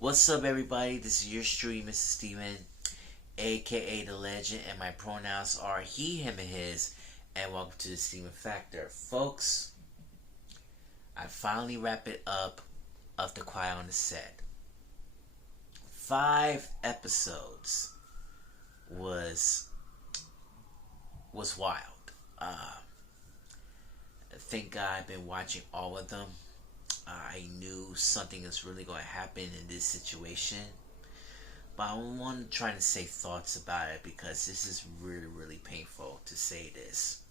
What's up, everybody? This is your stream, Mr. Steven, aka The Legend, and my pronouns are he, him, and his. And welcome to the Steven Factor. Folks, I finally wrap it up of The Quiet on the Set. 5 episodes was wild. Thank God I've been watching all of them. I knew something is really going to happen in this situation. But I want to try to say thoughts about it because this is really, really painful to say this.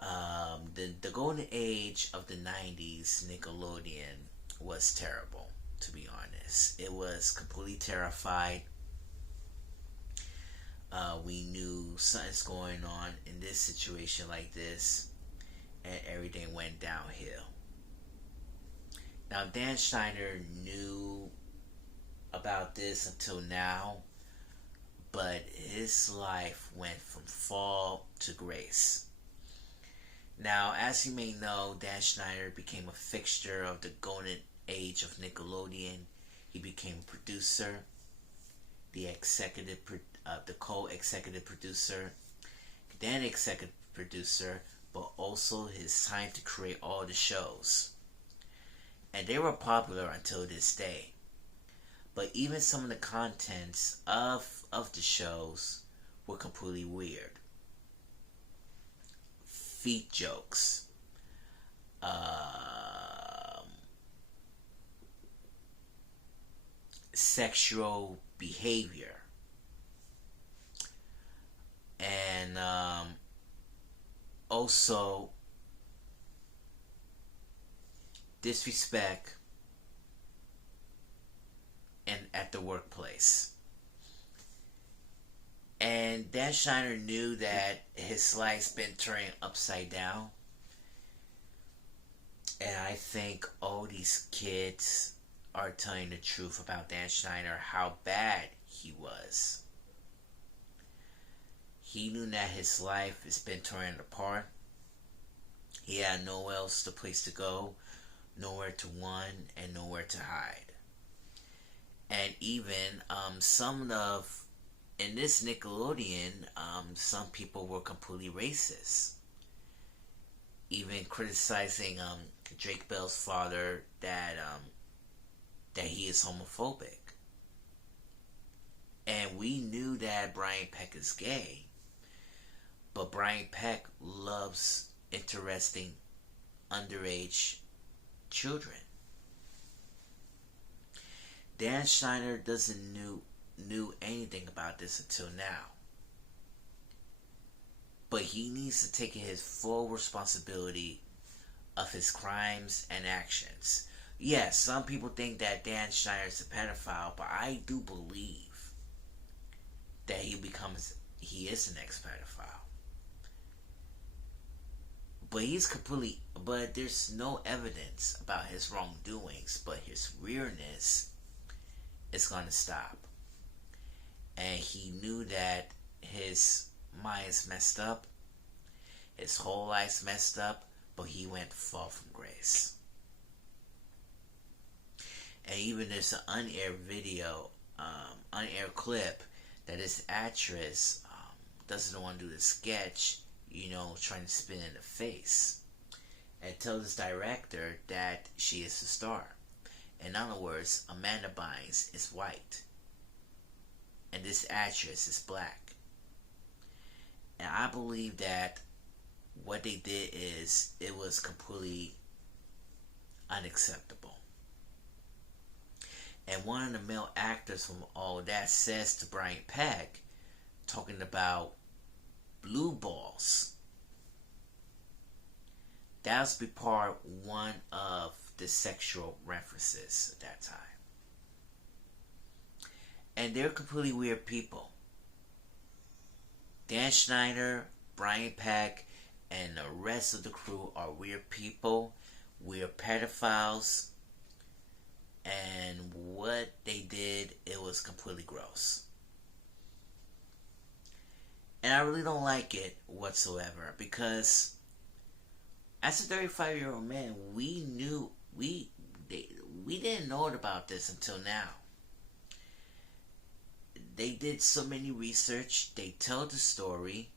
The golden age of the 90s Nickelodeon was terrible, to be honest. It was completely terrified. We knew something's going on in this situation like this, and everything went downhill. Now, Dan Schneider knew about this until now, but his life went from fall to grace. Now, as you may know, Dan Schneider became a fixture of the golden age of Nickelodeon. He became a producer, the co-executive producer, then executive producer, but also his time to create all the shows. And they were popular until this day. But even some of the contents of the shows were completely weird. Feet jokes. Sexual behavior. And also disrespect and at the workplace. And Dan Schneider knew that his life's been turning upside down. And I think all these kids are telling the truth about Dan Schneider, how bad he was. He knew that his life has been turning apart. He had nowhere else to place to go, nowhere to run, and nowhere to hide. And even in this Nickelodeon, some people were completely racist. Even criticizing Drake Bell's father that he is homophobic. And we knew that Brian Peck is gay, but Brian Peck loves interesting underage children. Dan Schneider doesn't knew anything about this until now. But he needs to take his full responsibility of his crimes and actions. Yes, some people think that Dan Schneider is a pedophile, but I do believe that he is an ex-pedophile. But there's no evidence about his wrongdoings, but his weirdness is going to stop. And he knew that his mind's messed up, his whole life's messed up, but he went far from grace. And even there's an unaired video, unaired clip that this actress doesn't want to do the sketch, trying to spin in the face, and tell this director that she is the star. In other words, Amanda Bynes is white, and this actress is black. And I believe that what they did it was completely unacceptable. And one of the male actors from all that says to Brian Peck, talking about blue balls, that was be part one of the sexual references at that time. And they're completely weird people. Dan Schneider, Brian Peck, and the rest of the crew are weird people, weird pedophiles, and what they did, it was completely gross. And I really don't like it whatsoever, because as a 35-year-old man, we didn't know about this until now. They did so many research, they tell the story,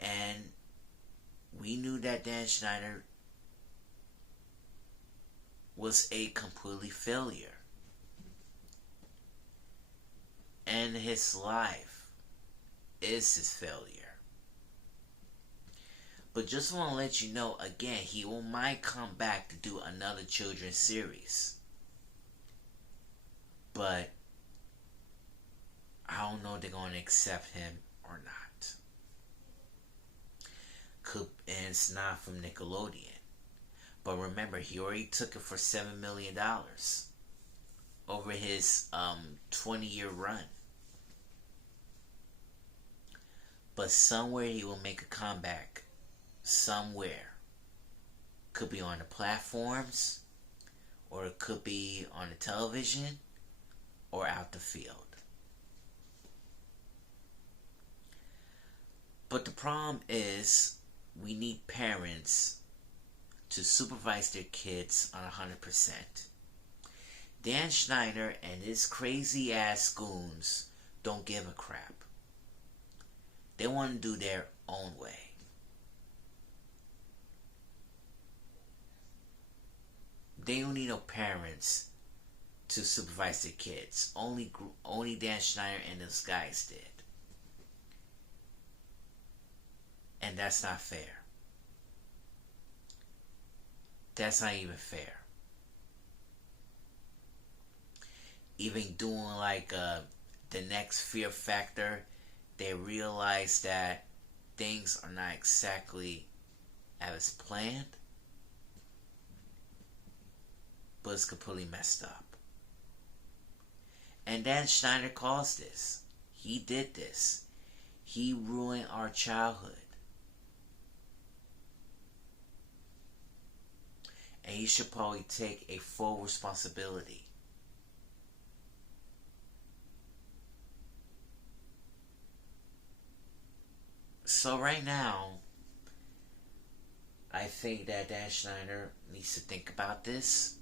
and we knew that Dan Schneider was a completely failure. And his life is his failure. But just want to let you know again, he might come back to do another children's series. But I don't know if they're going to accept him or not. And it's not from Nickelodeon. But remember, he already took it for $7 million over his 20-year run. But somewhere he will make a comeback. Somewhere. Could be on the platforms, or it could be on the television, or out the field. But the problem is, we need parents to supervise their kids on 100%. Dan Schneider and his crazy ass goons don't give a crap. They want to do their own way. They don't need no parents to supervise their kids. Only Dan Schneider and those guys did. And that's not fair. That's not even fair. Even doing like the next Fear Factor, they realize that things are not exactly as planned, but it's completely messed up. And Dan Schneider caused this. He did this. He ruined our childhood. And he should probably take a full responsibility. So right now, I think that Dan Schneider needs to think about this.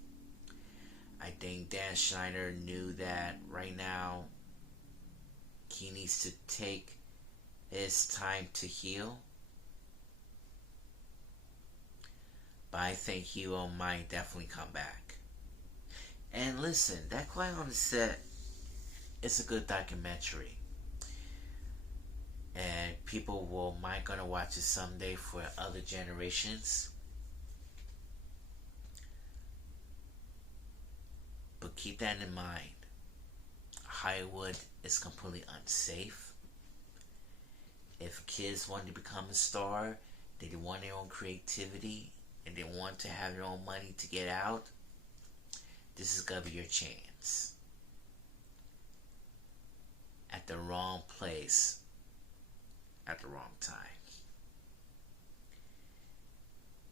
I think Dan Schneider knew that right now he needs to take his time to heal. But I think he might definitely come back. And listen, that Quiet on the Set is a good documentary. And people might gonna watch it someday for other generations. But keep that in mind. Hollywood is completely unsafe. If kids want to become a star, they want their own creativity, and they want to have their own money to get out, this is gonna be your chance. At the wrong place, at the wrong time.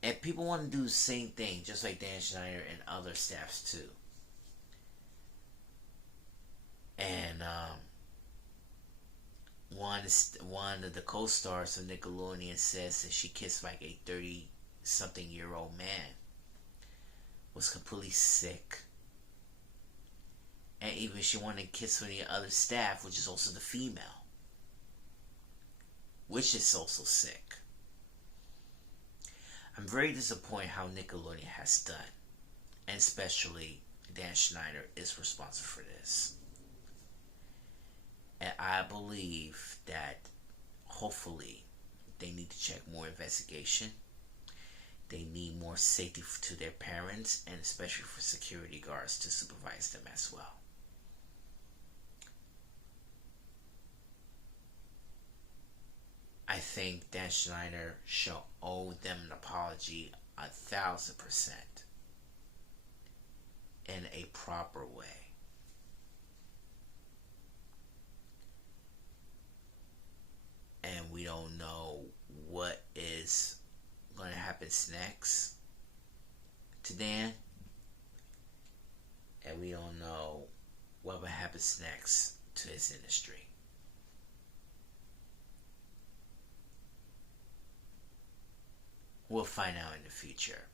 And people want to do the same thing, just like Dan Schneider and other staffs too. And one of the co-stars of Nickelodeon says that she kissed like a 30-something-year-old man. Was completely sick. And even she wanted to kiss one of the other staff, which is also the female. Which is also sick. I'm very disappointed how Nickelodeon has done. And especially Dan Schneider is responsible for this. And I believe that hopefully they need to check more investigation. They need more safety to their parents, and especially for security guards to supervise them as well. I think Dan Schneider should owe them an apology 1,000% in a proper way. And we don't know what is going to happen next to Dan. And we don't know what will happen next to his industry. We'll find out in the future.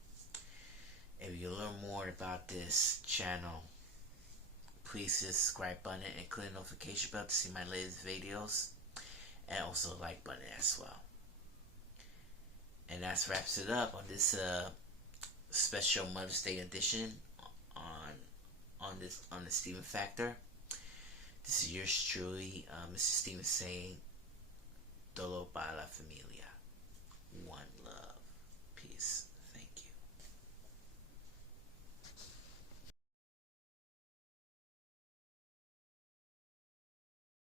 If you learn more about this channel, please hit the subscribe button and click the notification bell to see my latest videos, and also the like button as well. And that wraps it up on this special Mother's Day edition on the Steven Factor. This is yours truly, Mr. Steven saying, Dolo para la familia.